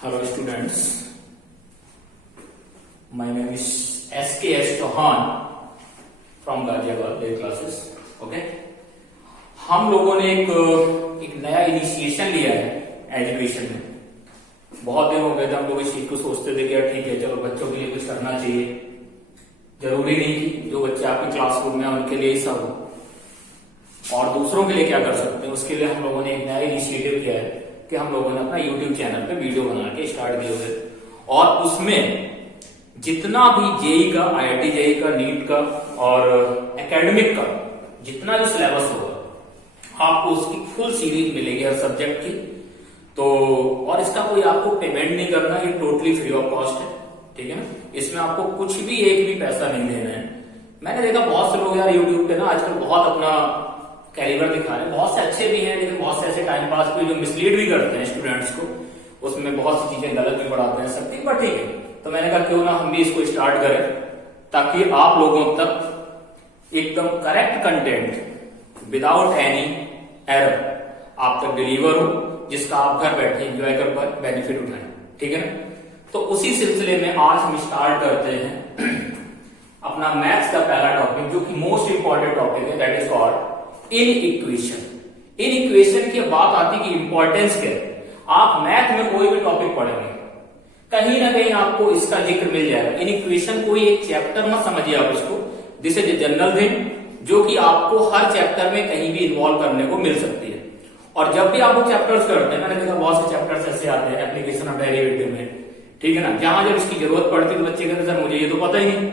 Hello students, my name is SKS Chauhan from Ghaziabad Day Classes. Okay, हम लोगों ने एक नया इनिशिएशन लिया है एजुकेशन में। बहुत दिन हो गए थे हम लोग इस चीज को सोचते थे कि यार ठीक है चलो बच्चों के लिए कुछ करना चाहिए। जरूरी नहीं कि जो बच्चे आपके क्लासरूम में हैं उनके लिए ही सब हो, और दूसरों के लिए क्या कर सकते हैं उसके लिए हम लोगों ने एक नया इनिशिएटिव किया है कि हम लोगों ने अपना यूट्यूब चैनल पे वीडियो बना के स्टार्ट किए हुए, और उसमें जितना भी जेई का, आईआईटी जेई का, नीट का और एकेडमिक का जितना भी सिलेबस होगा आपको उसकी फुल सीरीज मिलेगी हर सब्जेक्ट की। तो और इसका कोई आपको पेमेंट नहीं करना, ये टोटली फ्री ऑफ कॉस्ट है, ठीक है ना। इसमें आपको कुछ भी एक भी पैसा नहीं देना है। मैंने देखा बहुत से लोग यार यूट्यूब पे ना आजकल बहुत अपना कैलिबर दिखा रहे हैं, बहुत से अच्छे भी हैं लेकिन बहुत से ऐसे टाइम पास भी जो मिसलीड भी करते हैं स्टूडेंट्स को, उसमें बहुत सी चीजें गलत भी पढ़ाते हैं सब, पर ठीक है। तो मैंने कहा क्यों ना हम भी इसको स्टार्ट करें ताकि आप लोगों तक एकदम correct content without any error आप तक डिलीवर हो, जिसका आप घर बैठे एंजॉय कर पाए, बेनिफिट उठाएं, ठीक है ना। तो उसी सिलसिले में आज हम स्टार्ट करते हैं अपना मैथ्स का पहला टॉपिक, जो कि मोस्ट इंपॉर्टेंट टॉपिक है, that is called in equation. In equation की बात आती कि इंपॉर्टेंस क्या है। आप मैथ में कोई भी टॉपिक पढ़ेंगे कहीं ना कहीं आपको इसका जिक्र मिल जाएगा। इन इक्वेशन कोई एक चैप्टर मत समझिए आप इसको, this is a general thing जो कि आपको हर चैप्टर में कहीं भी इन्वॉल्व करने को मिल सकती है। और जब भी आप वो चैप्टर्स करते हैं, मैंने देखा बहुत से चैप्टर्स ऐसे आते हैं एप्लीकेशन ऑफ डेरिवेटिव में, ठीक है ना, जहां जब इसकी जरूरत पड़ती है तो बच्चे कहते सर मुझे ये तो पता ही नहीं।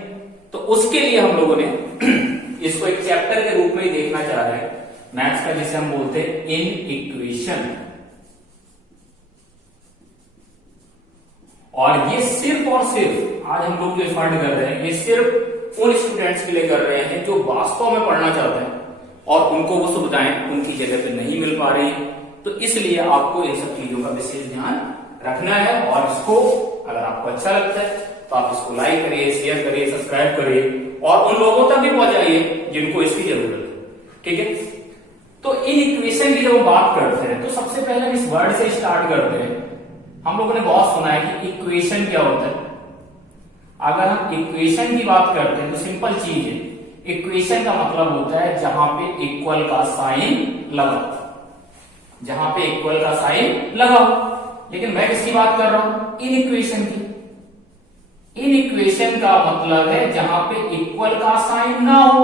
तो उसके लिए हम लोगों ने इसको एक चैप्टर के रूप में ही देखना चाह रहे हैं मैथ्स का, जिसे हम बोलते हैं इन इक्वेशन। और ये सिर्फ और सिर्फ आज हम लोग जो एफर्ट कर रहे हैं ये सिर्फ उन स्टूडेंट्स के लिए कर रहे हैं जो वास्तव में पढ़ना चाहते हैं और उनको वो सुविधाएं उनकी जगह पे नहीं मिल पा रही है। तो इसलिए आपको इन सब चीजों का विशेष ध्यान रखना है, और इसको अगर आपको अच्छा लगता है तो आप इसको लाइक करिए, शेयर करिए, सब्सक्राइब करिए और उन लोगों तक भी पहुंचाइए जिनको इसकी जरूरत है, ठीक है। तो इन इक्वेशन की जब हम बात करते हैं तो सबसे पहले इस वर्ड से स्टार्ट करते हैं। हम लोगों ने बहुत सुना है कि इक्वेशन क्या होता है। अगर हम इक्वेशन की बात करते हैं तो सिंपल चीज है, इक्वेशन का मतलब होता है जहां पे इक्वल का साइन लगा, जहां पे इक्वल का साइन लगा। लेकिन मैं किसकी बात कर रहा हूं? इन इक्वेशन की। इन इक्वेशन का मतलब है जहां पे इक्वल का साइन ना हो।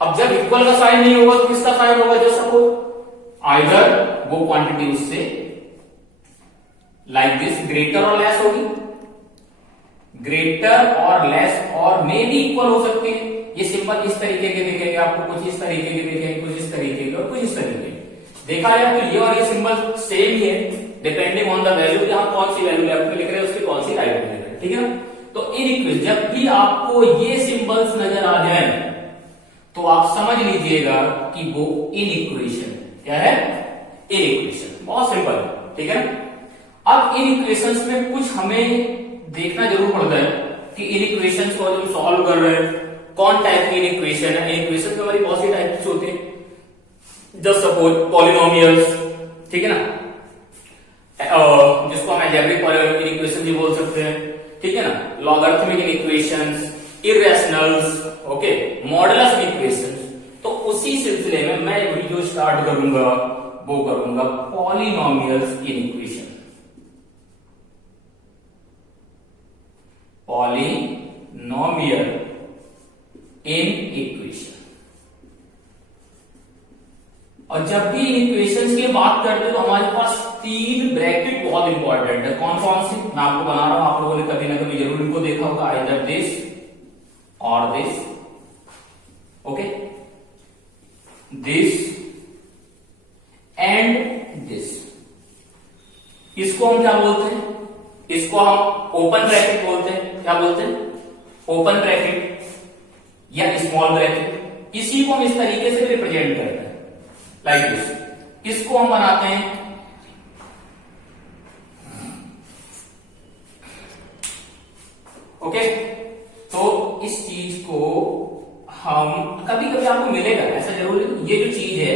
अब जब इक्वल का साइन नहीं होगा तो किसका साइन होगा? जो सपोज आइदर वो क्वांटिटी उससे लाइक दिस ग्रेटर और लेस होगी, ग्रेटर और लेस और मे भी इक्वल हो सकती है। ये सिंपल इस तरीके के दिखेंगे आपको, कुछ इस तरीके के दिखेंगे, कुछ इस तरीके के और कुछ इस तरीके के। देखा जाए तो ये और ये सिंबल सेम ही है, डिपेंडिंग ऑन द वैल्यू, यहां कौन सी वैल्यू लेफ्ट में लिख रहे हैं उसकी कौन सी राइट में लिख रहे हैं, ठीक है ना। तो इन इक्वेशन जब भी आपको ये सिंबल्स नजर आ जाए तो आप समझ लीजिएगा कि वो इन इक्वेशन क्या है, इन इक्वेशन। बहुत सिंपल है, ठीक है। अब इन इक्वेशंस में कुछ हमें देखना जरूर पड़ता है कि इन इक्वेशंस को जब सॉल्व कर रहे हैं कौन टाइप की इन इक्वेशन है। इन इक्वेशन में हमारी बहुत सी टाइप्स होती है, जस्ट सपोज पॉलिनोमियल्स, ठीक है ना, जिसको हम अलजेब्रिक पॉलिनोमियल इक्वेशन भी बोल सकते हैं, ठीक है ना, logarithmic equations, irrationals, okay, modulus equations. तो उसी सिलसिले में मैं वीडियो स्टार्ट करूंगा, वो करूंगा polynomials in equation. Polynomial in equation. और जब भी इन इक्वेशंस की बात करते हैं तो हमारे पास तीन ब्रैकेट बहुत इंपॉर्टेंट है। कौन कौन सी मैं आपको बना रहा हूं, आप लोगों ने कभी ना कभी जरूर इनको देखा होगा, आइदर दिस और this, okay, this and this. इसको हम क्या बोलते हैं? इसको हम ओपन ब्रैकेट बोलते हैं। क्या बोलते हैं? ओपन ब्रैकेट या स्मॉल ब्रैकेट। इसी को हम इस तरीके से रिप्रेजेंट करते हैं लाइक दिस। इसको हम बनाते हैं ओके। तो इस चीज को हम कभी कभी आपको मिलेगा, ऐसा जरूर ये जो चीज है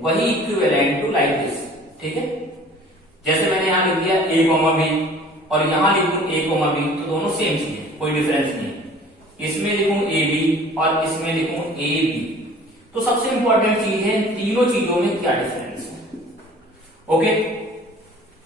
वही इक्विवेलेंट टू लाइक दिस, ठीक है। जैसे मैंने यहां लिख दिया a कॉमा b और यहां लिखूं a कॉमा b, तो दोनों सेम चीज है, कोई डिफरेंस नहीं है। इसमें लिखूं a b और इसमें लिखूं a b, तो सबसे इंपॉर्टेंट चीज है तीनों चीजों में क्या डिफरेंस है। ओके,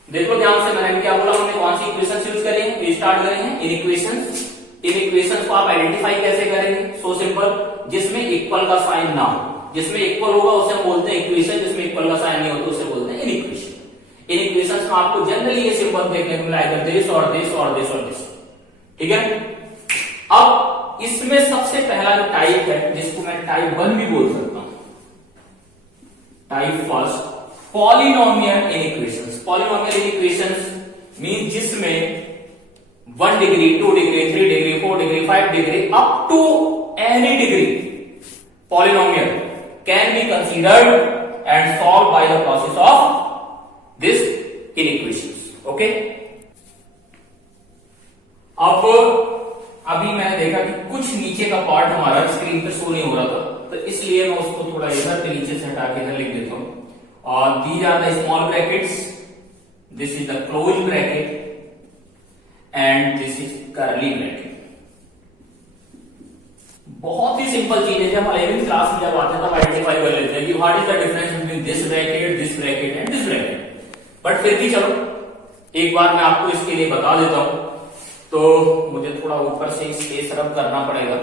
देखो ध्यान से, मैंने क्या बोला, हमने कौन सी इक्वेशन यूज करेंगे, स्टार्ट करेंगे इन इक्वेशंस। इन इक्वेशंस को आप आइडेंटिफाई कैसे करेंगे, सो सिंपल, जिसमें इक्वल का साइन ना हो, जिसमें इक्वल होगा उसे हम बोलते हैं इक्वेशन, जिसमें इक्वल का साइन नहीं होता उसे बोलते हैं इन इक्वेशन। इन इक्वेशंस में आपको जनरली ये सिंबल देखने को मिला है, दिस और दिस और दिस और दिस, ठीक है। अब इसमें सबसे पहला जो टाइप है, जिसको मैं टाइप 1 भी बोल सकता हूं, type first, polynomial in equations. Polynomial in equations mean जिसमें 1 degree, 2 degree, 3 degree, 4 degree, 5 degree up to any degree polynomial can be considered and solved by the process of this inequations. Okay? अब अभी मैंने देखा कि कुछ नीचे का part हमारा स्क्रीन पे शो नहीं हो रहा था, तो इसलिए मैं उसको थोड़ा इधर के नीचे से हटा के इधर लिख देता हूं। और these are the small brackets, this is the closed bracket and this is curly bracket। बहुत ही सिंपल चीज है, जब 11th क्लास में जब आते हैं तब आइडेंटिफाई कर लेते हैं कि what is the difference between this bracket and this bracket. But फिर भी चलो एक बार मैं आपको इसके लिए बता देता हूं, तो मुझे थोड़ा ऊपर से स्पेस रब करना पड़ेगा,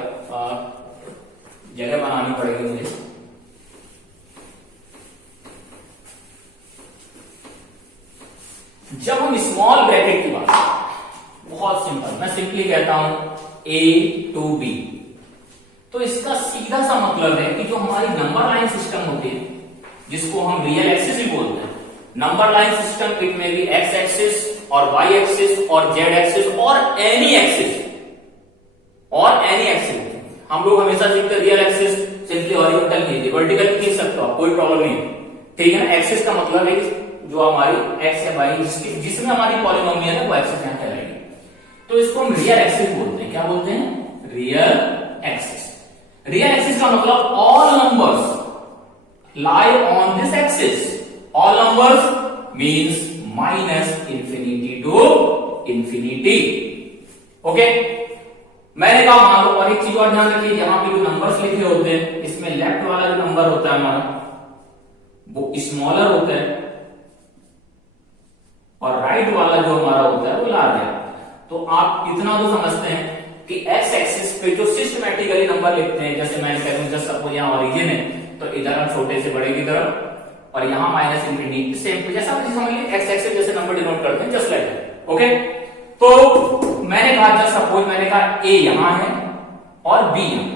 जगह बनानी पड़ेगी मुझे। जब हम स्मॉल ब्रैकेट की बात, बहुत सिंपल, मैं सिंपली कहता हूं a to b, तो इसका सीधा सा मतलब है कि जो हमारी नंबर लाइन सिस्टम होती है, जिसको हम रियल एक्सिस भी बोलते हैं, नंबर लाइन सिस्टम, इट में बी एक्स एक्सिस और वाई एक्सिस और जेड एक्सिस और एनी एक्सिस, हम लोग हमेशा सीखते रियल एक्सिस सिंपली हॉरिजॉन्टल खींचते, वर्टिकल भी खींच सकते हो, कोई प्रॉब्लम नहीं, ठीक है ना। एक्सिस का मतलब है जो हमारी एक्स है वाई, जिसमें हमारी पॉलिनोमियल है वो एक्सिस यहां कहलाएगी, तो इसको हम रियल एक्सिस बोलते हैं। क्या बोलते हैं? Real axis. रियल एक्सिस का मतलब all numbers lie on this axis, all numbers means minus infinity to infinity. Okay, मैंने कहा मान लो, और एक चीज और ध्यान रखिए, यहां पे जो नंबर्स लिखे होते हैं इसमें लेफ्ट वाला जो नंबर होता है हमारा वो स्मॉलर होता है और राइट वाला जो हमारा होता है वो लार्जर है। तो आप इतना तो समझते हैं कि एक्स एक्सिस पे जो सिस्टमैटिकली नंबर लिखते हैं, जैसे मैंने कह दूं जस्ट सपोज यहां ओरिजिन है तो इधर हम छोटे से बड़े की तरफ और यहां माइनस इंफिनिटी, सेम जैसा समझ लीजिए एक्स एक्सिस जैसे नंबर डिनोट करते हैं, जस्ट लाइक दैट। ओके, तो मैंने कहा जस्ट सपोज मैंने कहा ए यहां है और बी यहां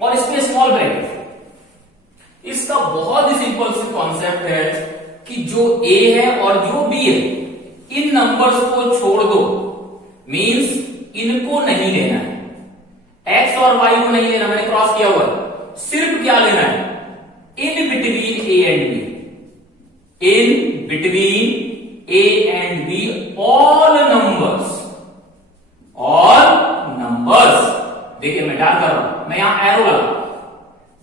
और इसमें स्मॉल ब्रैकेट। इसका बहुत ही सिंपल सी कॉन्सेप्ट है कि जो ए है और जो बी है इन नंबर्स को छोड़ दो, मींस इनको नहीं लेना है, एक्स और वाई को नहीं लेना, मैंने क्रॉस किया हुआ, सिर्फ क्या लेना है? In between A and B, in between A and B all numbers, all numbers. देखिए मैं डार्क कर रहा हूं, मैं यहां एरो लगा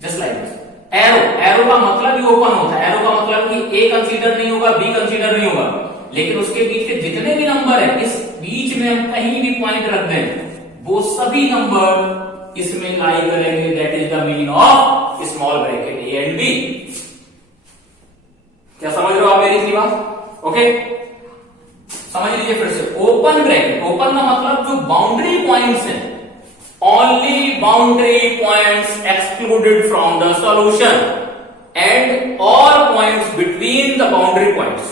just like this. Arrow, arrow का मतलब ही ओपन होता है, एरो का मतलब कि ए कंसीडर नहीं होगा, बी कंसीडर नहीं होगा, लेकिन उसके बीच के जितने भी नंबर है इस बीच में हम कहीं भी पॉइंट रख दें वो सभी नंबर इसमें लाई करेंगे। That is the meaning of small bracket A and B. क्या समझ रहे हो आप मेरी इतनी बात? ओके, समझ लीजिए फिर से। ओपन ब्रैकेट, ओपन का मतलब जो बाउंड्री पॉइंट्स हैं, only boundary points excluded from the solution and all points between the boundary points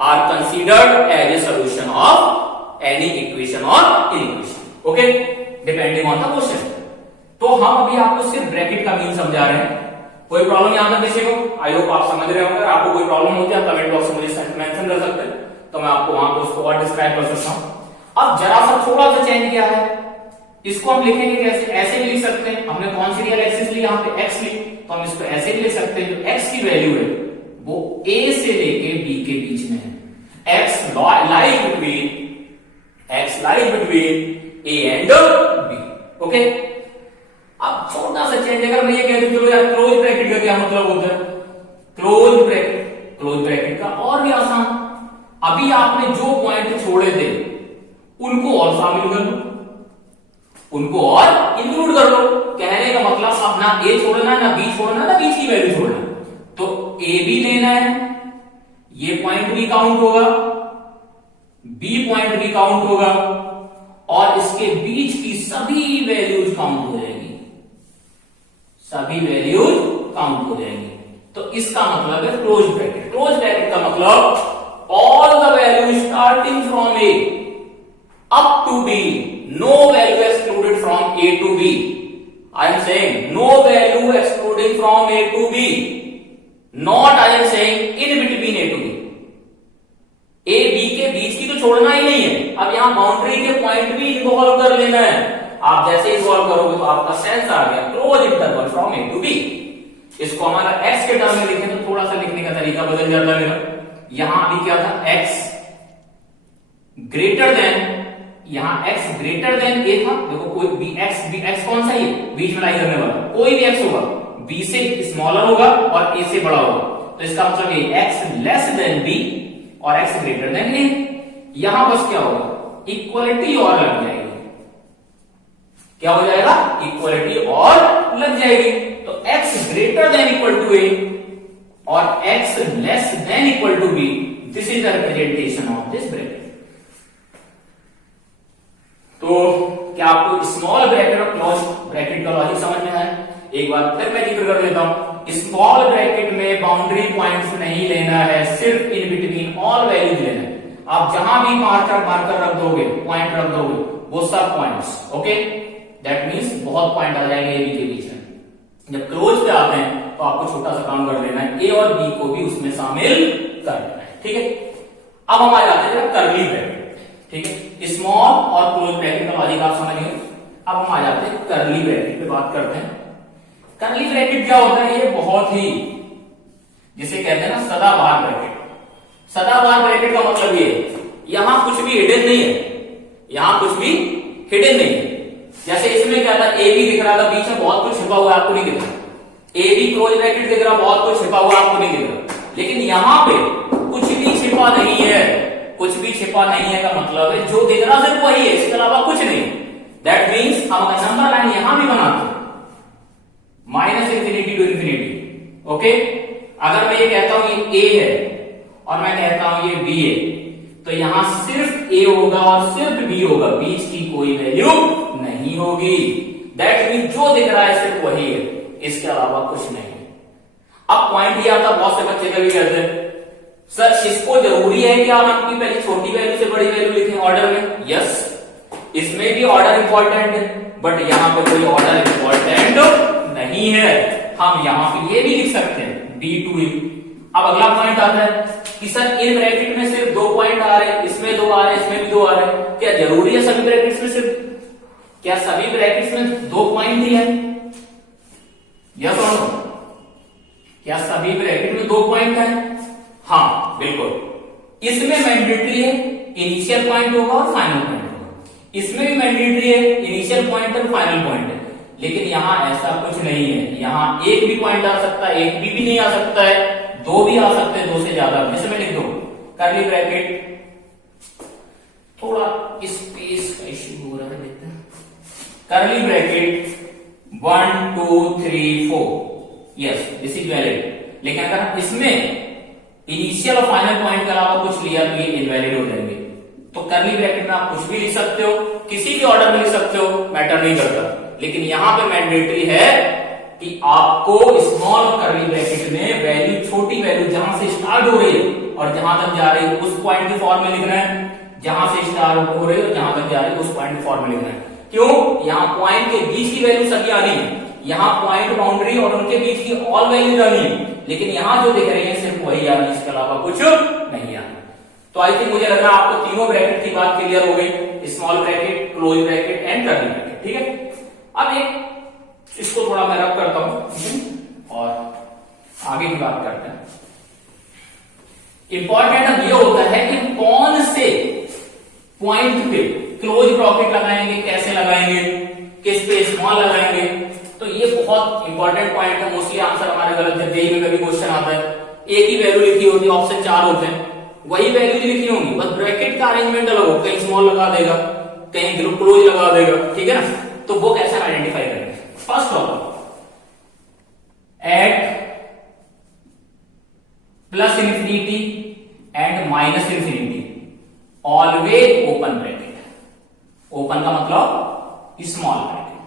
are considered as a solution of any equation or inequation. Okay, depending on the question. तो हम अभी आपको सिर्फ bracket का mean समझा रहे हैं, कोई प्रॉब्लम यहां तक किसी को? आई होप आप समझ रहे होंगे। आपको कोई प्रॉब्लम होती है आप कमेंट बॉक्स में मुझे मेंशन कर सकते हैं, तो मैं आपको वहां पर उसको और डिस्क्राइब कर सकता हूं। अब जरा सा थोड़ा सा चेंज किया है, इसको हम लिखेंगे कैसे? ऐसे भी लिख सकते हैं, हमने कौन सी रियल एक्सिस ली? यहाँ पे एक्स ली, तो हम इसको ऐसे भी लिख सकते हैं, जो एक्स की वैल्यू है वो ए से लेके बी के बीच में है। X lies between A and B. Okay, अब छोटा सा चेंज, अगर मैं ये कह दूं चलो यार क्लोज ब्रैकेट का क्या मतलब होता है? क्लोज ब्रैकेट का तरीका और भी आसान, अभी आपने जो पॉइंट छोड़े थे उनको और शामिल कर लो, उनको और इंक्लूड कर लो। कहने का मतलब अब ना ए छोड़ना है, ना बी छोड़ना, ना बीच की वैल्यू छोड़ना, तो ए भी लेना है, ये पॉइंट भी काउंट होगा, बी पॉइंट भी काउंट होगा, और इसके बीच की सभी वैल्यूज काउंट हो जाएगी, सभी वैल्यूज काउंट हो जाएंगी। तो इसका मतलब है क्लोज ब्रैकेट। क्लोज ब्रैकेट का मतलब all the value starting from A up to B, no value excluded from A to B. I am saying no value excluding from A to B, not I am saying in between A to B. A B के बीच की तो छोड़ना ही नहीं है, अब यहां boundary के पॉइंट भी इन्वॉल्व कर लेना है। आप जैसे इन्वॉल्व करोगे तो आपका सेंस आ गया, close interval from A to B. इसको हमारा एक्स के टर्म में लिखें तो थोड़ा सा लिखने का तरीका बदल जाता है मेरा। यहां अभी क्या था, एक्स ग्रेटर देन, यहां x ग्रेटर देन ए था, देखो कोई भी एक्स कौन सा, ये बीच में लाई करने वाला, कोई भी x होगा b से स्मॉलर होगा और a से बड़ा होगा, तो इसका मतलब ये x लेस देन b और x ग्रेटर देन a। यहां बस क्या होगा, इक्वलिटी और लग जाएगी, क्या हो जाएगा, इक्वलिटी और लग जाएगी। तो x greater than equal to a और x less than equal to b, this is the representation of this bracket. तो क्या आपको स्मॉल ब्रैकेट और क्लोज ब्रैकेट का लॉजिक समझ में आया? एक बार फिर मैं जिक्र कर देता हूं, स्मॉल ब्रैकेट में बाउंड्री पॉइंट्स नहीं लेना है, सिर्फ इन बिटवीन ऑल वैल्यूज लेना है। आप जहां भी मार्कर रख दोगे, पॉइंट रख दोगे, वो सब पॉइंट्स, ओके, दैट मीन्स बहुत पॉइंट आ जाएंगे ए बी के बीच में। जब क्लोज पे आते हैं तो आपको छोटा सा काम कर देना है, ए और बी को भी उसमें शामिल कर देना है, ठीक है। अब हम आ जाते हैं कर्ली ब्रैकेट, ठीक है, स्मॉल और क्लोज ब्रैकेट का लॉजिक आप समझ गए। अब हम आ जाते हैं कर्ली ब्रैकेट पे बात करते हैं। कर्ली ब्रैकेट क्या होता है, ये बहुत ही जिसे कहते हैं ना सदाबहार ब्रैकेट। सदाबहार ब्रैकेट का मतलब ये यहां कुछ भी हिडन नहीं है, यहां कुछ भी हिडन नहीं है। जैसे इसमें क्या था, ए बी दिख रहा था, बीच में बहुत कुछ छिपा हुआ आपको नहीं दिख रहा, ए बी क्लोज ब्रैकेट दिख रहा, बहुत कुछ छिपा हुआ आपको नहीं दिख रहा, लेकिन यहां पे कुछ भी छिपा नहीं है। कुछ भी छिपा नहीं है का मतलब है जो दिख रहा सिर्फ वही है, इसके अलावा कुछ नहीं। दैट मीन्स हम अगर नंबर लाइन यहां भी बनाते हैं minus infinity to infinity, okay, अगर मैं ये कहता हूं ये ए है और मैं कहता हूं ये बी है, तो यहां सिर्फ ए होगा और सिर्फ बी होगा, बीच की कोई वैल्यू नहीं होगी। दैट मीन्स जो दिख रहा है सिर्फ वही है, इसके अलावा कुछ नहीं। अब पॉइंट ये आता, बहुत से बच्चे कभी कहते हैं सर इसको जरूरी है कि आप अपनी पहले छोटी वैल्यू से बड़ी वैल्यू लिखें ऑर्डर में। यस, इसमें भी ऑर्डर इंपॉर्टेंट है, बट यहां पे कोई ऑर्डर इंपॉर्टेंट नहीं है। हम यहां पे ये भी लिख सकते हैं बी टू ए। अब अगला पॉइंट आता है कि सर इन ब्रैकेट में सिर्फ 2 पॉइंट आ रहे हैं, इसमें 2 आ रहे हैं, इसमें भी 2 आ रहे हैं, क्या जरूरी है सभी ब्रैकेट्स में सिर्फ, क्या सभी ब्रैकेट्स में 2 पॉइंट ही है? यस और नो, क्या सभी ब्रैकेट में 2 पॉइंट है? हाँ बिल्कुल, इसमें मैंडेटरी है इनिशियल पॉइंट होगा और फाइनल पॉइंट होगा, इसमें भी मैंडेटरी है इनिशियल पॉइंट और फाइनल पॉइंट है, लेकिन यहां ऐसा कुछ नहीं है। यहां एक भी पॉइंट आ सकता है, एक भी नहीं आ सकता है, 2 भी आ सकते हैं, 2 से ज्यादा। जैसे मैं लिख दूं कर्ली ब्रैकेट, थोड़ा स्पेस का इश्यू हो रहा है, देखते हैं, curly bracket 1 2 3 4, yes this is valid. लेकिन अगर इसमें इनिशियल और फाइनल पॉइंट के अलावा कुछ लिया तो ये इनवैलिड हो जाएंगे। तो कर्ली ब्रैकेट में आप कुछ भी लिख सकते हो, किसी भी ऑर्डर में लिख सकते हो, मैटर नहीं करता, लेकिन यहां पे मैंडेटरी है कि आपको स्मॉल और कर्ली ब्रैकेट में वैल्यू, छोटी वैल्यू जहां से स्टार्ट हो रही है और जहां तक जा रही है उस पॉइंट की फॉर्म में लिखना है, जहां से स्टार्ट हो रही है और जहां तक जा रही है उस पॉइंट की फॉर्म में लिखना है। क्यों? यहां पॉइंट के बीच की वैल्यू सभी आनी है, यहां पॉइंट बाउंड्री और उनके बीच की ऑल वैल्यू आनी है, लेकिन यहां जो दिख रही है सिर्फ वही आ रही है, इसके अलावा कुछ नहीं आ रहा। तो आई थिंक मुझे लग रहा है आपको तीनों ब्रैकेट की बात क्लियर हो गई, small bracket, close bracket and curly bracket, ठीक है। अब एक इसको थोड़ा मैं रब करता हूं और आगे की बात करते हैं। इंपॉर्टेंट अब ये होता है कि कौन से पॉइंट पे क्लोज ब्रैकेट लगाएंगे, कैसे लगाएंगे, किस पे स्मॉल लगाएंगे। तो ये बहुत इंपॉर्टेंट पॉइंट है, मोस्टली आंसर हमारे गलत है, जेईई में कभी क्वेश्चन आता है एक ही वैल्यू लिखी होती है, ऑप्शन 4 होते हैं, वही वैल्यू लिखी होंगी, बस ब्रैकेट का अरेंजमेंट अलग हो, कहीं स्मॉल लगा देगा, कहीं क्लोज लगा देगा, ठीक है ना। तो वो कैसे आइडेंटिफाई करेंगे? First problem, at plus infinity and minus infinity always open bracket. Open का मतलब स्मॉल ब्रैकेट,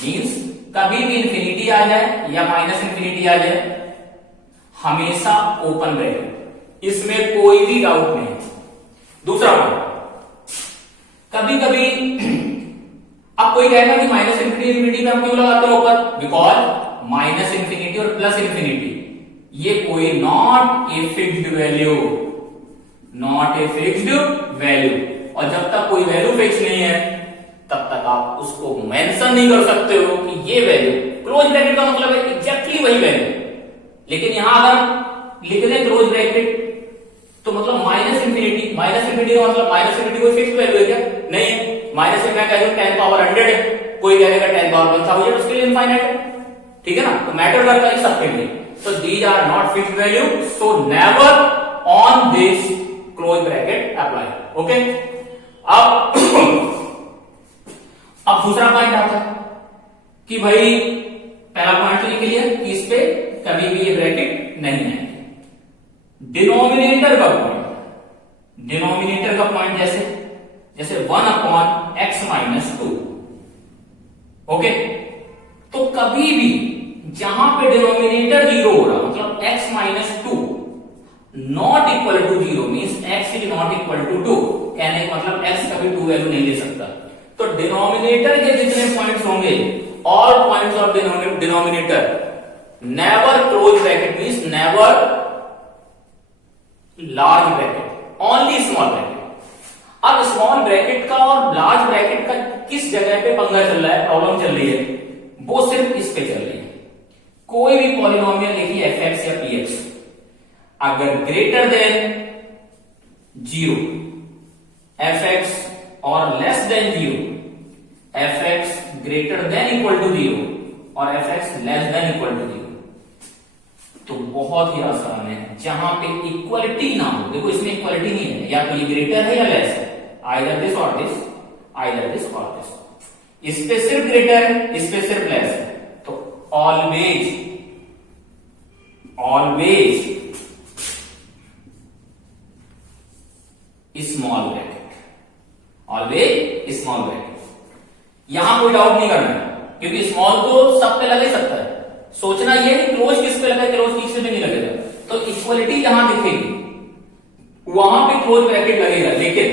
मीन्स कभी भी इंफिनिटी आ जाए या माइनस इंफिनिटी आ जाए, हमेशा ओपन ब्रैकेट, इसमें कोई भी डाउट नहीं। दूसरा पॉइंट, कभी कभी अब कोई कहेगा कि माइनस इंफिनिटी में हम क्यों लगाते हैं ओपन? बिकॉज माइनस इंफिनिटी और प्लस इंफिनिटी ये कोई not a fixed value, not a fixed value, और जब तक कोई वैल्यू फिक्स नहीं है तब तक आप उसको मेंशन नहीं कर सकते हो कि ये वैल्यू, क्लोज ब्रैकेट का मतलब है एग्जैक्टली वही वैल्यू। लेकिन यहां अगर लिख दें क्लोज ब्रैकेट तो मतलब माइनस इंफिनिटी, माइनस इंफिनिटी का मतलब माइनस इंफिनिटी कोई फिक्स वैल्यू है क्या? नहीं। माइनस में मैं कह दूं 10 पावर 100 है, कोई कहेगा 10 पावर 1000, उसके लिए इनफाइनाइट है, ठीक है ना। तो मैटर करता है सबके लिए। So these are not fixed value, so never on this close bracket apply. Okay? अब दूसरा पॉइंट आता है कि भाई पहला पॉइंट तो लिख लिया कि इस पे कभी भी ये ब्रैकेट नहीं है। डिनोमिनेटर का पॉइंट, डिनोमिनेटर का पॉइंट जैसे 1/x-2, ओके। तो कभी भी जहां पे डिनोमिनेटर 0 हो रहा, मतलब x-2 not equal to 0 means x is not equal to 2, कहने का मतलब x कभी 2 वैल्यू नहीं ले सकता। तो डिनोमिनेटर के जितने पॉइंट्स होंगे, all points of denominator never close bracket means never large bracket, only small bracket. अब स्मॉल ब्रैकेट का और लार्ज ब्रैकेट का किस जगह पे पंगा चल रहा है, प्रॉब्लम चल रही है, वो सिर्फ इस पे चल रही है। कोई भी पॉलिनोमियल लिखिए fx या px, अगर ग्रेटर देन 0 fx और less than 0 fx greater than equal to 0 और fx less than equal to 0, तो बहुत ही आसान है। जहां पे इक्वलिटी ना हो, देखो इसमें इक्वलिटी नहीं है, या तो ये ग्रेटर है या लेस है, आइदर दिस और दिस, आइदर दिस और दिस। इस पे सिर्फ ग्रेटर है, इस पे सिर्फ लेस है, तो always small bracket, always small bracket. यहां कोई डाउट नहीं करना है, क्योंकि स्मॉल तो सब पे लगे सकता है। सोचना ये नहीं क्लोज किस पे लगा, क्लोज किस पे नहीं लगेगा। तो इक्वलिटी जहां दिखेगी वहां पे क्लोज ब्रैकेट लगेगा, लेकिन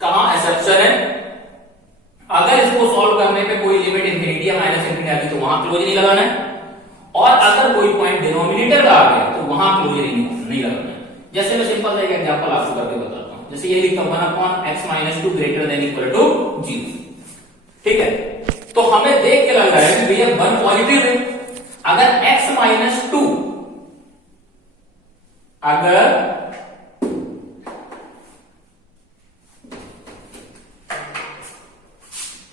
कहां एक्सेप्शन है, अगर इसको सॉल्व करने पे कोई लिमिट इंफिनिटी या माइनस इंफिनिटी आती तो वहां क्लोज नहीं लगाना है, और अगर कोई पॉइंट डिनोमिनेटर का आ गया तो वहां क्लोज नहीं लगाना है। जैसे मैं सिंपल सा एक एग्जांपल आपको करके बताता हूं, जैसे ये लिखता हूं 1/x-2 greater than equal to 0, ठीक है। तो हमें देख के लग रहा है कि भैया 1 पॉजिटिव है। अगर x-2 अगर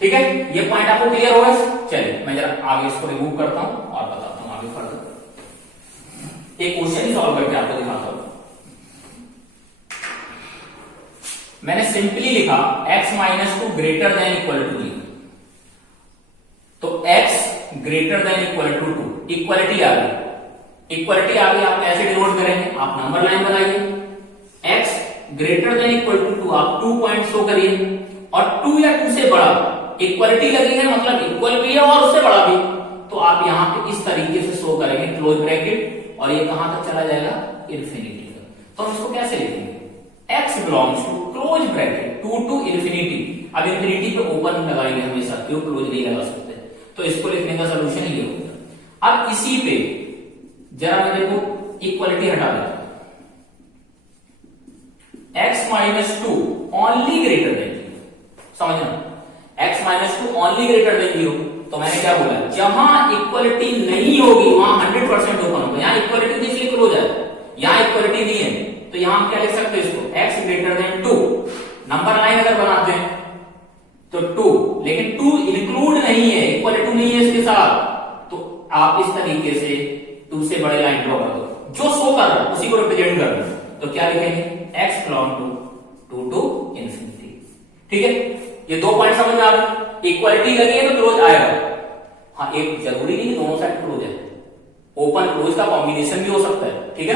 ठीक है, ये पॉइंट आपको क्लियर होगा। चलिए मैं जरा आगे इसको रिमूव करता हूं और बताता हूं आगे फर्दर। एक क्वेश्चन ही सॉल्व करके आपको दिखाता हूं। मैंने सिंपली लिखा x-2 greater than equal to 0, तो x greater than equal to 2, equality आ गई। इक्वलिटी आ गई, आप कैसे डिनोट करेंगे, आप नंबर लाइन बनाइए, x greater than equal to 2, आप 2 पॉइंट शो करिए, और 2 या 2 से बड़ा, इक्वलिटी लगी है मतलब इक्वल भी है और उससे बड़ा भी, तो आप यहां पे इस तरीके से शो करेंगे क्लोज ब्रैकेट, और ये कहां तक चला जाएगा, इंफिनिटी तक। तो हम इसको कैसे लिखेंगे, x belongs to close bracket 2 to infinity. अब इंफिनिटी पे ओपन लगाएंगे हमेशा, क्यों क्लोज नहीं लगा सकते, तो इसको लिखने का सोल्यूशन ये होगा। अब इसी पे जरा मैं देखो इक्वलिटी हटा देता हूं, x-2 ओनली ग्रेटर देन 0, समझना, x-2 ओनली ग्रेटर देन 0। तो मैंने क्या बोला, जहां इक्वलिटी नहीं होगी वहां 100% ओपन होगा। यहां इक्वलिटी थी इसलिए क्लोज है, यहां इक्वलिटी नहीं है, तो यहां हम क्या लिख सकते हैं इसको, x greater then 2, number line अगर बनाते हैं तो 2, लेकिन 2 इंक्लूड नहीं है, इक्वल टू नहीं है इसके साथ, तो आप इस तरीके से 2 से बड़े लाइन ड्रॉ कर दो, जो शो कर रहा है उसी को रिप्रेजेंट कर दो, तो क्या लिखेंगे x belong to 2 to infinity. ठीक है, ये 2 पॉइंट समझ में आ गए। इक्वालिटी लगी है तो क्लोज आएगा। हाँ, एक जरूरी नहीं दोनों साइड क्लोज है, ओपन क्लोज का कॉम्बिनेशन भी हो सकता है। ठीक है,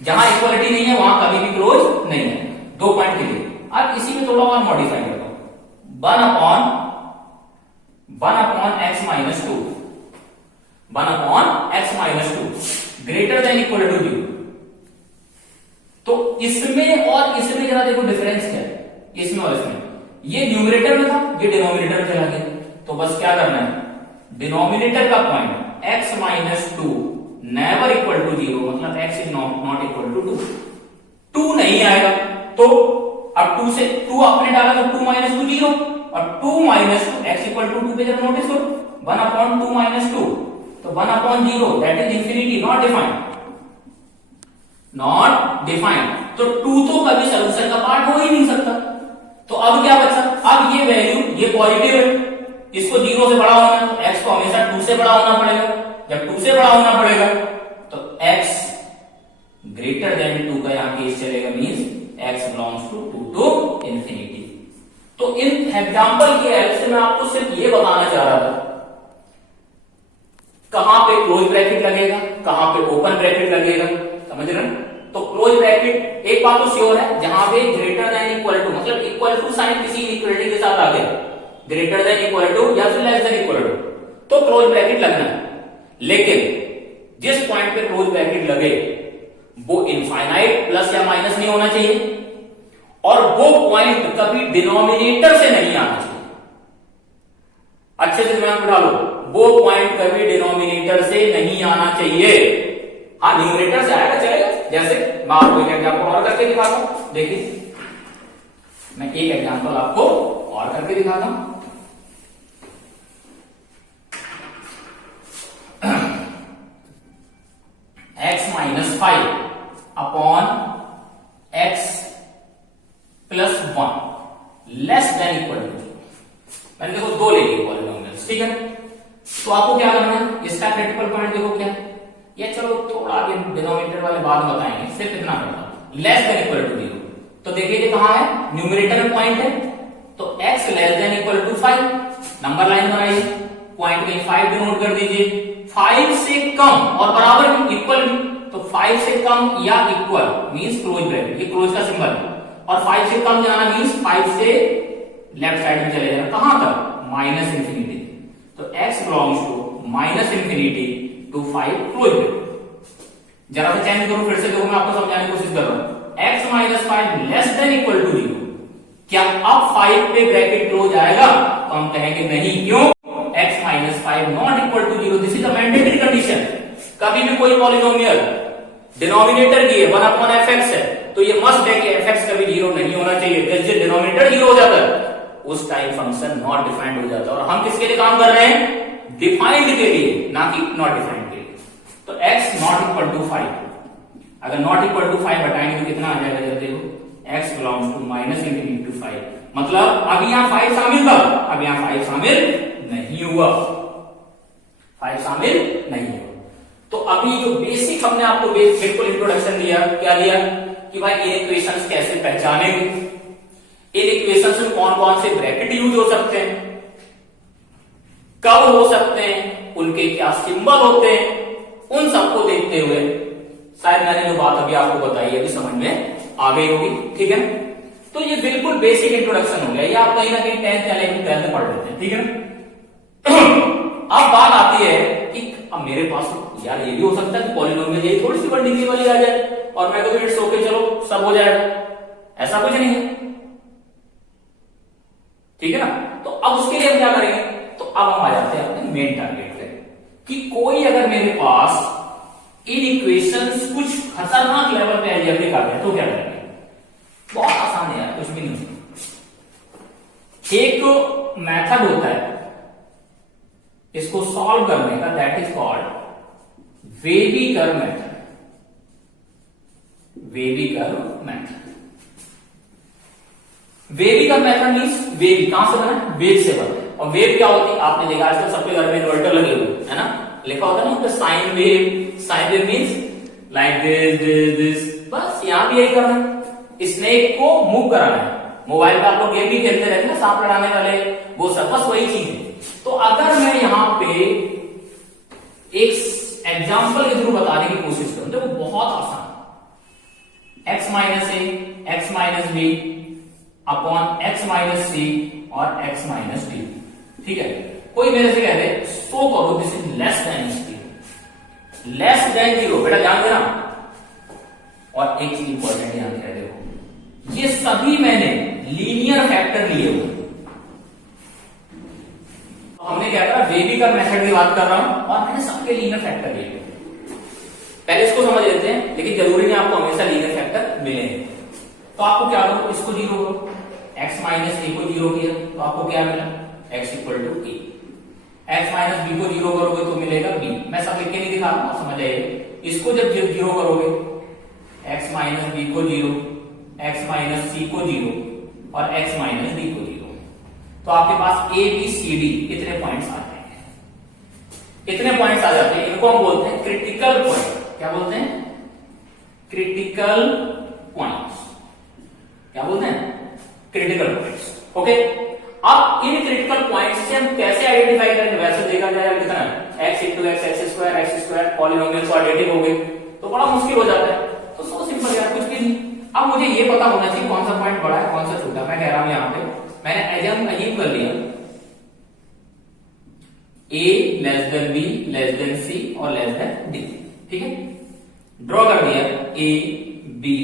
जहां इक्वालिटी नहीं है वहां कभी भी क्लोज नहीं है। 2 पॉइंट के लिए अब इसी में थोड़ा और मॉडिफाई करता हूं। 1 upon x minus 2, 1 upon x minus 2 greater than equal to 0। तो इसमें और इसमें जरा देखो डिफरेंस क्या है, इसमें और इसमें। ये न्यूमरेटर में था, ये डिनोमिनेटर में चला गया। तो बस क्या करना है, डिनोमिनेटर का point x minus 2 never equal to 0, मतलब x is not equal to 2। 2 नहीं आएगा तो अब 2 से 2 आपने डाला तो 2 माइनस 2 0, और 2 माइनस 2 x इक्वल टू 2 पे जब नोटिस करो 1 अपॉन 2 माइनस 2, तो 1 upon 0 that is infinity, not defined, not defined. तो 2 तो कभी सोल्यूशन का पार्ट हो ही नहीं सकता। तो अब क्या बचा, अब ये वैल्यू ये पॉजिटिव है, इसको 0 से बड़ा होना है तो x को हमेशा 2 से बड़ा होना पड़ेगा। जब 2 से बड़ा होना पड़ेगा तो x ग्रेटर देन 2 का यहां केस चलेगा, means x belongs to 2 to infinity. तो इन एग्जांपल की हेल्प से मैं आपको सिर्फ ये बताना चाह रहा था कहां पे क्लोज ब्रैकेट लगेगा, कहां पे ओपन ब्रैकेट लगेगा, समझ रहे हैं। तो क्लोज ब्रैकेट एक बात तो श्योर है, जहां पे ग्रेटर देन इक्वल टू, मतलब इक्वल टू साइन किसी इक्वलिटी के साथ आ गया, ग्रेटर देन इक्वल टू या फिर लेस देन इक्वल टू, तो क्लोज ब्रैकेट लगना है। लेकिन जिस पॉइंट पे क्लोज ब्रैकेट लगे वो इनफाइनाइट प्लस या माइनस नहीं होना चाहिए, और वो पॉइंट कभी डिनोमिनेटर से नहीं आना चाहिए। अच्छे से दिमाग में डालो, वो पॉइंट कभी डिनोमिनेटर से नहीं आना चाहिए। हाँ, न्यूमरेटर से आएगा चलेगा। जैसे मैं आपको एक एग्जांपल और करके दिखाता हूं, देखिए मैं एक एग्जांपल आपको और करके दिखाता हूं। x minus 5 upon x plus 1 less than equal to, मैंने देखो 2 ले लिए पॉलिनोमियल्स। ठीक है, तो आपको क्या करना है, इसका क्रिटिकल पॉइंट देखो क्या है, ये चलो थोड़ा आगे डिनोमिनेटर वाले बाद में बताएंगे, सिर्फ इतना करना लेस देन इक्वल टू 0। तो देखिए ये कहां है, न्यूमरेटर में पॉइंट है, तो x less than equal to 5, number line बनाइए, पॉइंट में 5 डिनोट कर दीजिए। 5 से कम और बराबर भी, इक्वल भी, तो 5 से कम या इक्वल मींस क्लोज ब्रैकेट, ये क्लोज का सिंबल है, और 5 से कम जाना मींस 5 से लेफ्ट साइड में चले जाना, कहां तक, माइनस इंफिनिटी। तो x belongs to minus infinity to 5 close bracket. जरा सा चेंज करो, फिर से देखो मैं आपको समझाने की कोशिश कर रहा हूं। x minus 5 less than equal to 0, क्या अब 5 पे ब्रैकेट क्लोज आएगा, तो हम कहेंगे नहीं, क्यों, x minus 5 not equal to 0, this is the mandatory condition. कभी भी कोई पॉलिनोमियल डिनोमिनेटर की है 1 अपॉन fx है, तो ये मस्ट है कि fx कभी 0 नहीं होना चाहिए। जब डिनोमिनेटर 0 हो जाता है उस टाइम फंक्शन नॉट डिफाइंड हो जाता है, और हम किसके लिए काम कर रहे हैं, डिफाइंड के लिए, ना कि नॉट डिफाइंड के लिए। तो x नॉट इक्वल टू 5, अगर नॉट इक्वल टू 5 हटाएंगे तो कितना आ जाएगा, जब देखो x belongs to minus infinity to 5, मतलब अब यहां 5 शामिल था, अब यहां 5 शामिल नहीं हुआ, 5 शामिल नहीं हुआ। तो अभी जो बेसिक हमने आपको बिल्कुल इंट्रोडक्शन दिया, क्या दिया कि भाई इन इक्वेशंस कैसे पहचानेंगे, इन इक्वेशंस में कौन कौन से ब्रैकेट यूज हो सकते हैं, कब हो सकते हैं, उनके क्या सिंबल होते हैं, उन सबको देखते हुए शायद मैंने जो बात अभी आपको बताई अभी समझ में आ गई होगी। ठीक है, तो ये बिल्कुल बेसिक इंट्रोडक्शन हो गया, ये आप कहीं ना कहीं 10th या 11th में पढ़ लेते हैं। ठीक है, अब बात आती है कि अब मेरे पास यार ये भी हो सकता है कि पॉलिनोमियल यही थोड़ी सी बड़ी डिग्री वाली आ जाए और मैं कहूं इट्स ओके, चलो सब हो जाएगा, ऐसा कुछ नहीं है। ठीक है ना, तो अब उसके लिए हम क्या करेंगे, तो अब हम आ जाते हैं अपने मेन टारगेट पे कि कोई अगर मेरे पास इन इक्वेशंस कुछ खतरनाक लेवल पे अलजेब्रिक आ गया तो क्या करेंगे, बहुत आसान है यार, कुछ भी नहीं। एक मेथड होता है इसको सॉल्व करने का, that is called wavy curve method, wavy curve method. Wavy curve method means wave कहां से बना, वेव से बना। और वेव क्या होती है, आपने देखा आजकल सबके घर में इन्वर्टर लगे हुए है ना, लिखा होता है ना उनका sine wave, sine wave means like this, बस यहां भी यही करना है, स्नेक को मूव कराना है। मोबाइल पे आप लोग गेम भी खेलते रहते हैं ना, सांप लड़ाने वाले, वो सब बस वही चीज है। तो अगर मैं यहां पे एक एग्जाम्पल के थ्रू बताने की कोशिश करूं, देखो बहुत आसान, x minus a, x minus b upon x minus c और x माइनस डी, ठीक है। कोई मेरे से कह दे सो करो this is less than zero, less than zero, बेटा ध्यान देना। और एक चीज इंपॉर्टेंट ध्यान कह दे, ये सभी मैंने लीनियर फैक्टर लिए हुए। तो हमने क्या करा, वेबिकर मेथड की बात कर रहा हूं और मैंने सबके लीनियर फैक्टर लिए हुए। पहले इसको समझ लेते हैं, लेकिन जरूरी नहीं आपको हमेशा लीनियर फैक्टर मिलेंगे। तो आपको क्या करो, इसको जीरो करो, x माइनस ए को जीरो किया तो आपको क्या मिला, x equal to A. x minus B को जीरो करोगे तो मिलेगा b। मैं सब लिख के नहीं दिखा रहा हूं, आप समझ आइए। इसको जब जीरो करोगे, x माइनस बी को जीरो, x माइनस सी को जीरो और x माइनस डी को जीरो, तो आपके पास ए बी सी डी इतने पॉइंट्स आ जाएंगे। इतने पॉइंट्स आ जाते हैं, इनको हम बोलते हैं क्रिटिकल पॉइंट। क्या बोलते हैं, क्रिटिकल पॉइंट्स। क्या बोलते हैं, क्रिटिकल पॉइंट्स। ओके, अब इन क्रिटिकल पॉइंट्स से हम कैसे आइडेंटिफाई करेंगे, वैसे देखा जाए कितना x into x, x square polynomial quadratic हो गए तो बड़ा मुश्किल हो जाता है। तो सो सिंपल यार, कुछ भी नहीं। अब मुझे ये पता होना चाहिए कौन सा पॉइंट बड़ा है कौन सा छोटा। मैं कह रहा हूं यहां पे मैंने अज्यूम कर लिया a less than b less than c और लेस देन d, ठीक है। ड्रॉ कर दिया a b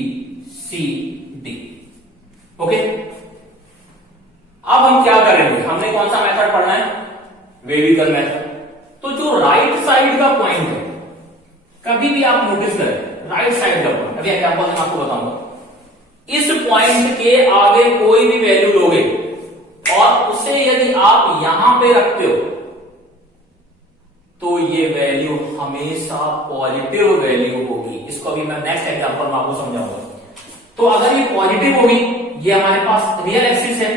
c d, okay. अब हम क्या करेंगे, हमने कौन सा मेथड पढ़ना है, वेबिकल मेथड। तो जो राइट साइड का पॉइंट है, कभी भी आप नोटिस करें राइट साइड का पॉइंट, अभी एग्जांपल मैं आपको बताऊंगा, इस पॉइंट के आगे कोई भी वैल्यू लोगे और उसे यदि आप यहां पे रखते हो तो ये वैल्यू हमेशा पॉजिटिव वैल्यू होगी। इसको अभी मैं नेक्स्ट एग्जांपल में आपको समझाऊंगा। तो अगर ये पॉजिटिव होगी, ये हमारे पास रियल एक्सिस है,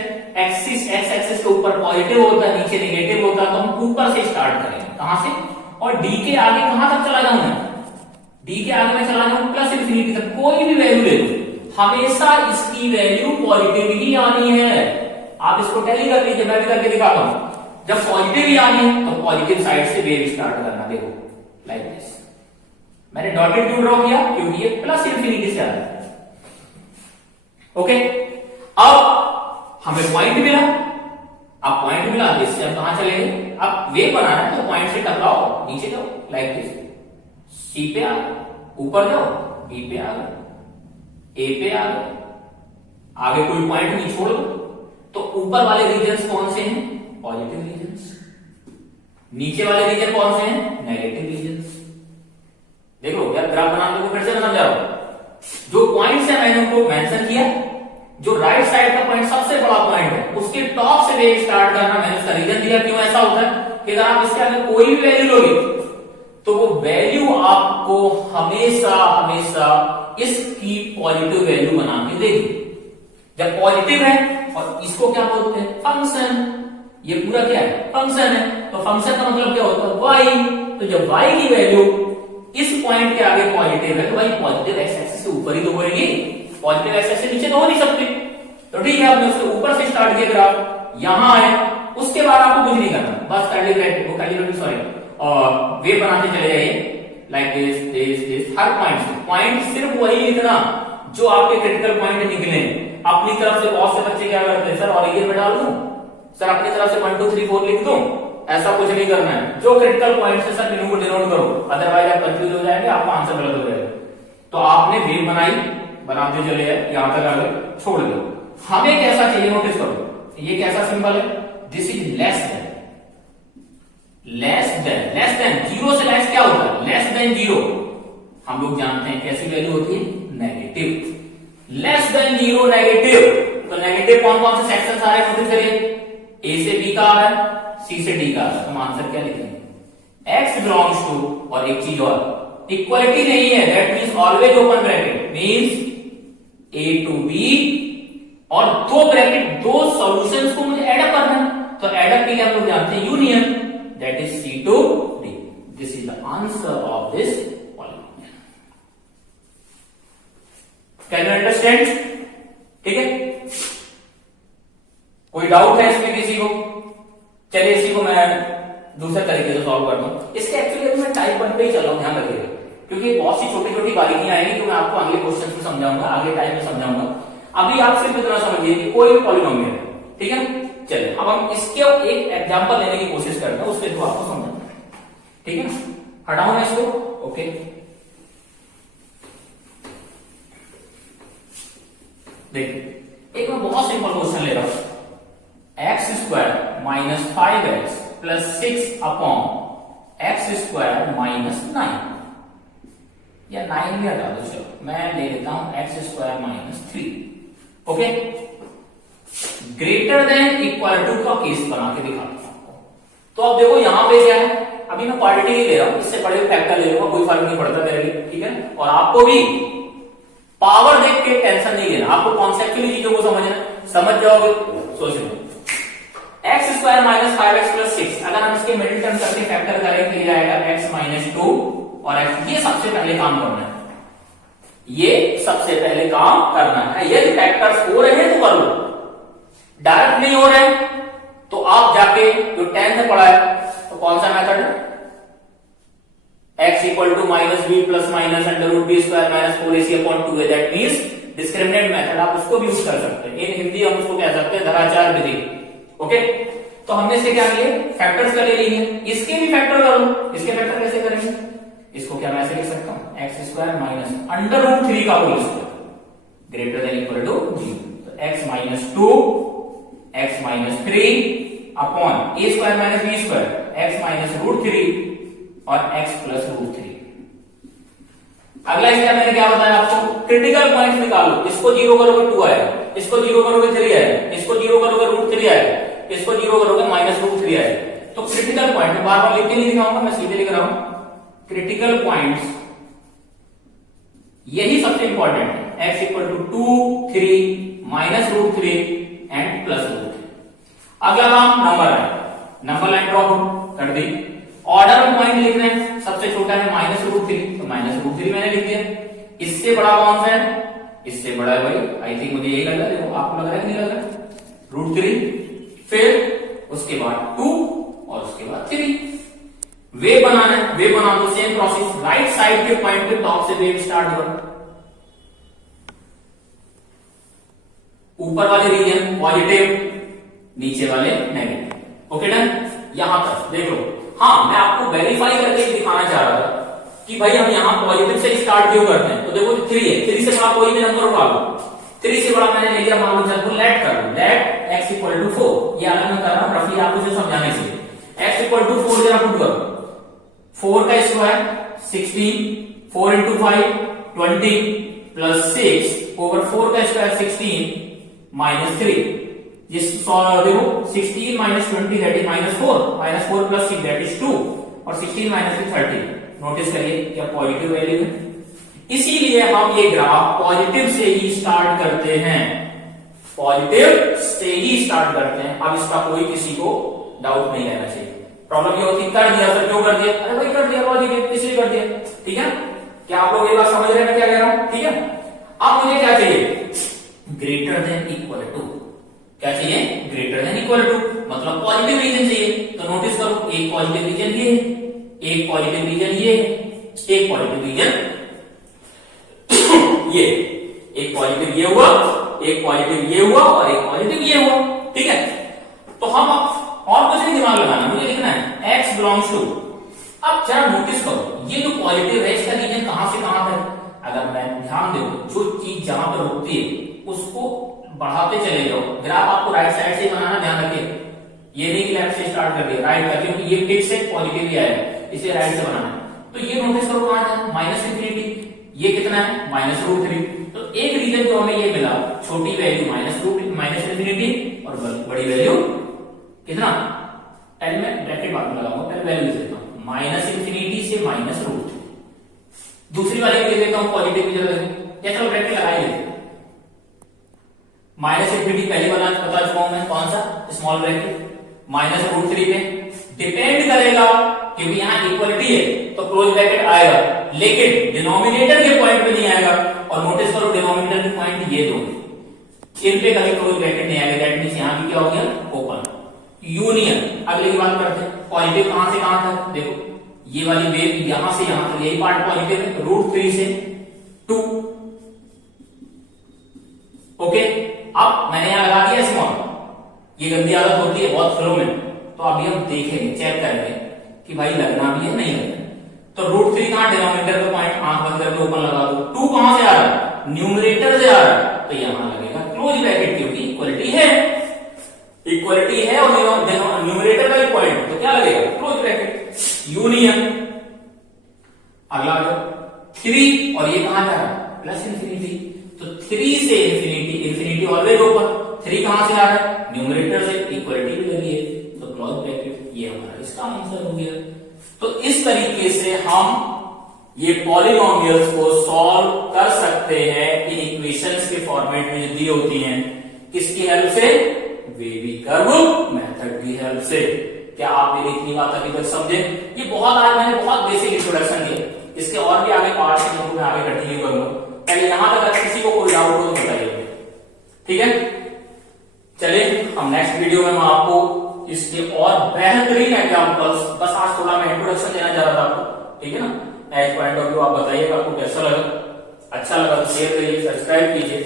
एक्सिस एक्स एक्सिस के ऊपर पॉजिटिव होता है, नीचे नेगेटिव होता है, तो हम ऊपर से स्टार्ट करेंगे। कहां से, और डी के आगे कहां तक चला जाऊं मैं, डी के आगे मैं चला जाऊं प्लस इंफिनिटी तक। कोई भी वैल्यू ले लो, हमेशा इसकी वैल्यू पॉजिटिव ही आनी है। आप इसको टैली कर लीजिए, मैं भी करके दिखाता हूं। जब पॉजिटिव ही आनी है तो पॉजिटिव साइड से वेव स्टार्ट करना, देखो लाइक दिस। मैंने डॉटेड क्यों ड्रॉ किया, क्योंकि ये प्लस इंफिनिटी से आ रहा है, ओके। अब हमें पॉइंट मिला, अब पॉइंट मिला तो इससे हम कहां चलेंगे, अब वेव बनाना है तो पॉइंट से टकराओ, नीचे जाओ लाइक दिस, सी पे आ गए, ऊपर जाओ बी पे आ गए, ए पे आ गए, आगे कोई पॉइंट नहीं छोड़ दो। तो ऊपर वाले रीजन्स कौन से हैं, पॉजिटिव रीजन्स, नीचे वाले रीजन कौन से हैं, नेगेटिव रीजन्स। देखो यार ग्राफ बनाने को फिर से मैं समझा रहा हूं। जो पॉइंट्स है मैंने उनको मेंशन किया, जो राइट साइड का पॉइंट सबसे बड़ा पॉइंट है उसके टॉप से वेव स्टार्ट करना, मैंने उसका रीजन दिया। क्यों ऐसा होता है कि अगर आप इसके आगे कोई भी वैल्यू लोगे तो वो वैल्यू आपको हमेशा हमेशा इसकी पॉजिटिव वैल्यू बना के देगी। जब पॉजिटिव है, और इसको क्या बोलते हैं, फंक्शन। ये पूरा क्या है, फंक्शन है। तो फंक्शन का मतलब क्या होता है, y। तो जब y की वैल्यू इस पॉइंट के आगे पॉजिटिव है तो भाई पॉजिटिव एक्स एक्सिस से ऊपर ही तो होगी, पॉजिटिव एक्स एक्सिस से नीचे तो हो नहीं सकती। तो ठीक है, आपने उसके ऊपर से स्टार्ट किया ग्राफ, यहां आए, उसके बाद आपको कुछ नहीं करना, बस कर्ली ब्रैकेट सॉरी और वेव बनाते चले जाइए लाइक दिस हर पॉइंट सिर्फ वही लिखना जो आपके क्रिटिकल पॉइंट निकले। अपनी तरफ से बहुत से बच्चे क्या करते हैं, सर ऑरिजिन में डाल दूं, सर अपनी तरफ से 1 2 3 4 लिख दूं, ऐसा कुछ नहीं करना है। जो क्रिटिकल पॉइंट है सर इनको डिनोट करो, अदरवाइज आप कंफ्यूज हो जाएंगे, आपका आंसर गलत हो जाएगा। तो आपने वेव बनाई, बनाते चले जाए, यहां तक आगे छोड़ दो। हमें कैसा चाहिए नोटिस करो, ये कैसा सिंबल है, this is less than. Less than zero से लेस क्या होता है, लेस देन जीरो। हम लोग जानते हैं कैसी वैल्यू होती है, negative. Less than zero negative. तो नेगेटिव कौन कौन से सेक्शन आ रहे हैं नोटिस करिए, ए से बी का आ रहा है, सी से डी का आ रहा है। तो हम आंसर क्या लिखेंगे, एक्स बिलोंग्स टू, और एक चीज और इक्वलिटी नहीं है, that means always open bracket means A to B, और दो ब्रैकेट दो सॉल्यूशंस को मुझे एडअप करना है। तो एडअप के लिए हम लोग जानते हैं union, that is C to D. This is the answer of this can you understand? ठीक है, कोई डाउट है इसमें किसी को? चलिए इसी को मैं दूसरे तरीके से सॉल्व करता हूं। इसके एक्चुअली मैं टाइप 1 पे ही चल रहा हूं, ध्यान रखिएगा, क्योंकि बहुत सी छोटी छोटी बारीकियां आएंगी जो मैं आपको अगले क्वेश्चन में समझाऊंगा, आगे टाइम में समझाऊंगा। अभी आप सिर्फ इतना समझिए कि कोई भी पॉलिनोमियल है, ठीक है। चलिए अब हम इसके एक एग्जांपल लेने की कोशिश करते हैं, उसके थ्रू आपको समझाऊंगा, ठीक है। हटाओ ना इसको, ओके। देखिए एक मैं बहुत सिंपल क्वेश्चन ले रहा हूं, x square minus 5x plus 6 upon x square minus 9, या 9 भी हटा दो, चलो मैं ले लेता हूं x square minus 3, okay. Greater than equal to का केस बना के दिखाता हूं आपको। तो अब देखो यहां पे क्या है, अभी मैं क्वांटिटी ही ले रहा हूं, इससे बड़े फैक्टर ले लूंगा, कोई फर्क नहीं पड़ता मेरे लिए, ठीक है। और आपको भी पावर देख के टेंशन नहीं लेना, आपको कॉन्सेप्चुअली चीजों को समझना, समझ जाओगे। सोच लो x square minus 5x plus 6, अगर हम इसके मिडिल टर्म करके फैक्टर करें तो ये आएगा x माइनस 2 और x। ये सबसे पहले काम करना है, ये सबसे पहले काम करना है। यदि फैक्टर्स हो रहे हैं तो कर लो, डायरेक्ट नहीं हो रहे तो आप जाके जो 10 से पढ़ा है तो कौन सा मेथड है, x equal to minus B plus minus under root B square minus 4ac upon 2a, that means discriminant method, आप उसको भी यूज कर सकते हैं। इन हिंदी हम उसको कह सकते हैं धराचार विधि, ओके। तो हमने इससे क्या लिए, फैक्टर्स का ले लिए, इसके भी फैक्टर करो। इसके फैक्टर कैसे करेंगे, इसको क्या मैं ऐसे लिख सकता हूं, x square minus under root 3 का whole square greater than equal to 0, तो x minus 2 x minus 3 upon a square minus b square x minus root 3 और एक्स प्लस रूट 3। अगला स्टेप मैंने क्या बताया आपको, क्रिटिकल पॉइंट निकालो। इसको 0 करोगे 2 आएगा, इसको 0 करोगे 3 आएगा, इसको 0 करोगे रूट 3 आएगा, इसको 0 करोगे माइनस रूट 3 आएगा। तो क्रिटिकल पॉइंट बार बार लिख के नहीं दिखाऊंगा, मैं सीधे लिख रहा हूं क्रिटिकल पॉइंट्स, यही सबसे इंपॉर्टेंट है। X equal to 2 3 minus root 3 and plus root 3। अगला काम number line, number line draw कर दी। ऑर्डर में पॉइंट लिख रहे हैं, सबसे छोटा है माइनस रूट 3, तो माइनस रूट 3 मैंने लिख दिया। इससे बड़ा कौन सा है, इससे बड़ा है भाई, आई थिंक मुझे यही लग रहा है, देखो आपको लग रहा है कि नहीं लग रहा है, रूट 3, फिर उसके बाद 2 और उसके बाद 3। वे बनाना है, वे बना दो, सेम प्रोसेस, राइट साइड के पॉइंट पे टॉप से वेव स्टार्ट करो, ऊपर वाले रीजन पॉजिटिव, नीचे वाले नेगेटिव, ओके डन। यहां तक देख लो। हाँ मैं आपको वेरीफाई करके दिखाना चाह रहा था कि भाई हम यहां पॉजिटिव से स्टार्ट क्यों करते हैं। तो देखो 3 है, 3 से बड़ा कोई भी नंबर उठा लो, 3 से बड़ा मैंने ले लिया, मान लो चलो लेट कर लो, लेट x इक्वल टू 4, ये अलग मैं कर रहा हूं रफी आपको से समझाने से। x इक्वल टू 4 जरा पुट करो, 4 का स्क्वायर 16, 4 इंटू 5 20 प्लस 6 ओवर 4 का स्क्वायर 16 माइनस 3। जिस देखो 16 minus 20 that is minus 4, minus 4 plus 6 that is 2 और 16 माइनस 6 30। नोटिस करिए क्या पॉजिटिव वैल्यू है, इसीलिए हम ये ग्राफ पॉजिटिव से ही स्टार्ट करते हैं, पॉजिटिव से ही स्टार्ट करते हैं। अब इसका कोई किसी को डाउट नहीं रहना चाहिए। प्रॉब्लम ये होती कर दिया सर, क्यों कर दिया, अरे भाई कर दिया पॉजिटिव इसलिए कर दिया, ठीक है। क्या आप लोग ये बात समझ रहे हैं मैं क्या कह रहा हूं, ठीक है। अब मुझे क्या चाहिए, ग्रेटर देन इक्वल टू, क्या चाहिए, ग्रेटर देन इक्वल टू, मतलब पॉजिटिव रीजन चाहिए। तो नोटिस करो एक पॉजिटिव रीजन ये, एक पॉजिटिव रीजन ये, एक पॉजिटिव रीजन ये, एक पॉजिटिव ये हुआ, एक पॉजिटिव ये हुआ और एक पॉजिटिव ये हुआ, ठीक है। तो हम और कुछ नहीं दिमाग लगाना, मुझे लिखना है x बिलोंग्स टू। अब जरा नोटिस करो ये जो पॉजिटिव है इसका रीजन कहां से कहां तक, अगर मैं ध्यान दो जो चीज जहां पर रुकती है उसको बढ़ाते चले जाओ। ग्राफ आपको राइट साइड से बनाना, ध्यान रखिए, ये नहीं कि लेफ्ट से स्टार्ट कर दिया, राइट का, क्योंकि ये फिक्स है पॉजिटिव ही आएगा, इसे राइट से बनाना। तो ये नोटिस करो कहां है, माइनस इंफिनिटी, ये कितना है माइनस रूट 3। तो एक रीजन जो हमें ये मिला, छोटी वैल्यू माइनस इंफिनिटी और बड़ी वैल्यू कितना 10 में ब्रैकेट बाद में लगाऊंगा, पहले वैल्यू लिख देता हूं, माइनस इंफिनिटी से माइनस रूट 3। दूसरी वाली लिख देता हूं पॉजिटिव की जगह, या चलो ब्रैकेट लगा ही लेते, माइनस इंफिनिटी पहली वाला बता चुका हूं मैं, कौन सा, स्मॉल ब्रैकेट, माइनस रूट 3 पे डिपेंड करेगा क्योंकि यहां इक्वलिटी है तो क्लोज ब्रैकेट आएगा, लेकिन डिनोमिनेटर के पॉइंट पे नहीं आएगा। और नोटिस करो डिनोमिनेटर के पॉइंट ये दो, इन पे कभी क्लोज ब्रैकेट नहीं आएगा, दैट मींस यहां भी क्या हो गया, ओपन। यूनियन, अगले की बात करते हैं। पॉजिटिव कहां से कहां तक, देखो ये वाली वेव यहां से यहां तक, यही पार्ट पॉजिटिव है, √3 से 2। ओके, अब मैंने यहां लगा दिया स्मॉल, ये गंदी आदत होती है बहुत फ्लो में, तो अभी हम देखेंगे, चेक करेंगे कि भाई लगना भी है नहीं लगना। तो √3 कहां, डिनोमिनेटर का पॉइंट, आंख बंद करके ओपन लगा दो। 2 कहां से आ रहा है, न्यूमरेटर से आ रहा है, तो यहां लगेगा क्लोज ब्रैकेट, क्योंकि इक्वलिटी है, इक्वलिटी है और न्यूमरेटर का भी पॉइंट, तो क्या लगेगा, क्लोज ब्रैकेट। यूनियन, अगला 3, और ये कहां जा रहा है, प्लस इंफिनिटी, तो 3 से इंफिनिटी, इंफिनिटी ऑलवेज ओपन, 3 कहां से आ रहा है, न्यूमरेटर से, इक्वलिटी भी लगी है, तो क्लोज ब्रैकेट, ये हमारा इसका आंसर हो गया। तो इस तरीके से हम ये पॉलिनोमियल्स को सॉल्व कर सकते हैं इन इक्वेशंस के फॉर्मेट में जो दी होती हैं, किसकी हेल्प से, वेवी कर्व मेथड की हेल्प से। क्या आप मेरी इतनी बात अभी तक समझे? ये बहुत, आज मैंने बहुत बेसिक इंट्रोडक्शन दिया, इसके और भी आगे पार्ट्स हैं जिनको मैं आगे कंटिन्यू करूंगा। पहले यहां तक अगर किसी को कोई डाउट हो तो बताइए, ठीक है। चलिए हम नेक्स्ट वीडियो में मैं आपको इसके और बेहतरीन एग्जांपल्स, बस आज थोड़ा मैं इंट्रोडक्शन देना चाह रहा था आपको, ठीक है ना। नेक्स्ट पॉइंट ऑफ व्यू आप बताइएगा आपको कैसा लगा, अच्छा लगा तो शेयर करिए, सब्सक्राइब कीजिए।